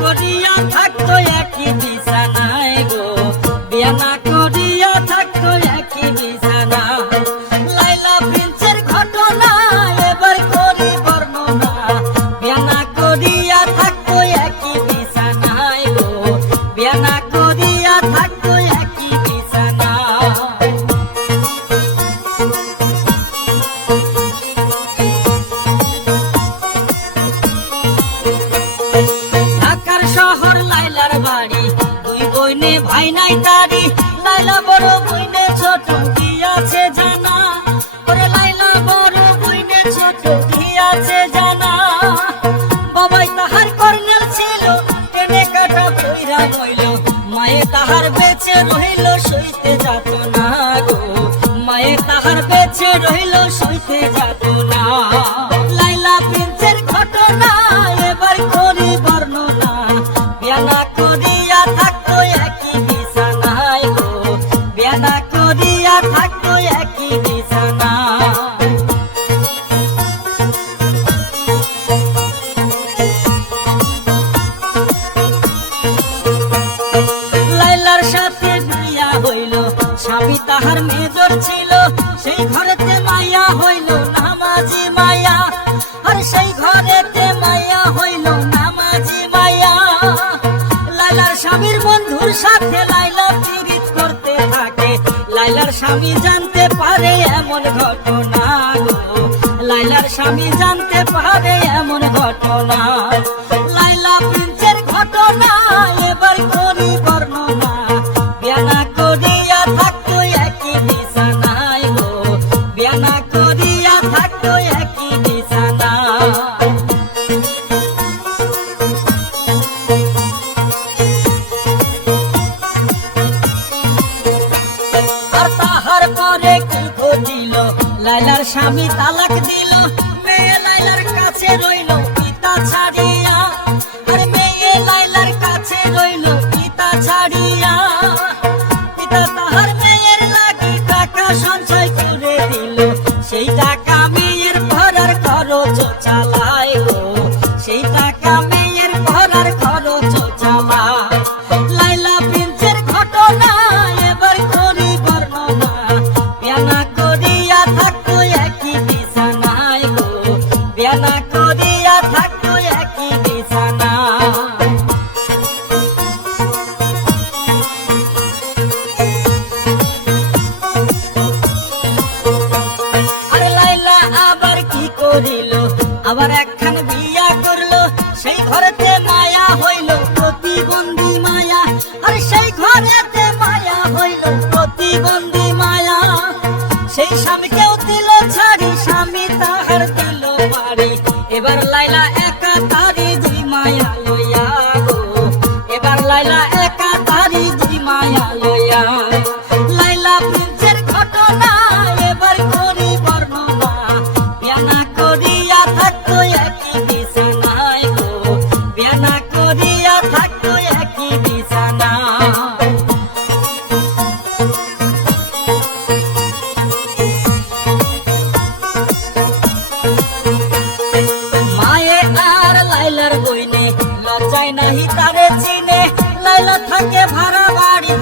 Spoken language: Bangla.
করিয়া থাকতো একই বিছানায় গো, বিয়া না করিয়া থাকতো একই বিছানা। লাইলা প্রিন্সের ঘটনা এবার করি বর্ণনা, বিয়া না করিয়া থাকতো একই বিছানায় গো, বিয়া না করিয়া থাকতো একই বিছানা। শহর লাইলার বাড়ি, দুই বইনে ভাই নাই তারি, লাইলা বড় বইনে ছোট কি আছে জানা, ওরে লাইলা বড় বইনে ছোট কি আছে জানা। বাবাই তাহার কর্নেল ছিল, টেনে কাটা কইরা রইল, মায়ে তাহার বেঁচে রইল সইতে যাত না গো, মায়ে তাহার বেঁচে রইল সইতে যাত না। লাইলা প্রিন্সের ঘটনা এবার করি বর্ণনা, বিয়া না করিয়া থাকতো একই বিছানায় গো, বিয়া না করিয়া থাকতো একই বিছানা। লাইলার সাথে বিয়া হইল, স্বামী তাহার মেজর ছিল, সেই ঘরেতে মায়া হইল নামাজি মায়া, আর সেই ঘরেতে মায়া হইল নামাজি মায়া। লাইলার স্বামীর বন্ধুর সাথে লাইলা পীড়িত করতে থাকে, লাইলার স্বামী জানতে পারে এমন ঘটনা গো, লাইলার স্বামী জানতে পারে এমন ঘটনা। লাইলা প্রিন্সের ঘটনা এবার করি বর্ণনা, বিয়া না করিয়া থাকতো একই বিছানায় গো, বিয়া না করিয়া থাকতো একই বিছানা। আর তাহার পরে কি ঘটিল, লাইলার স্বামী তালাক দিল, মেয়ে লাইলার কাছে রইল পিতা ছাড়িয়া, আর মেয়ে লাইলার কাছে রইল পিতা ছাড়িয়া। পিতা তাহার মেয়ের লাগি টাকা সঞ্চয় করে দিল, সেই টাকা মেয়ের ভরার খরচ চালায় গো, সেই টাকা মেয়ের ভরার খরচ চালায়। লাইলা প্রিন্সের ঘটনা এবার করি বর্ণনা, বিয়া না করিয়া থাকতো একই বিছানায় গো, বিয়া না করিয়া থাকতো একই বিছানা। আর লাইলা আবার কি করিল, আবার একখান বিয়া করলো, সেই ঘরেতে মায়া হইল প্রতিবন্ধী মায়া, আর সেই ঘরেতে মায়া হইল প্রতিবন্ধী মায়া। সেই স্বামীকেও দিল ছাড়ি, স্বামী তাহার দিল বাড়ি, এবার লাইলা একা তারি দুই মায়া লইয়া গো, এবার লাইলা একা তারি দুই মায়া লইয়া। লাইলা প্রিন্সের ঘটনা এবার করি বর্ণনা, বিয়া না করিয়া থাকতো একই বিছানায় গো, বিয়া না করিয়া থাকতো একই বিছানা। মায়ে আর লাইলার বইনে লজ্জায় নাহি তারে চিনে, লাইলা থাকে ভাড়া বাড়ি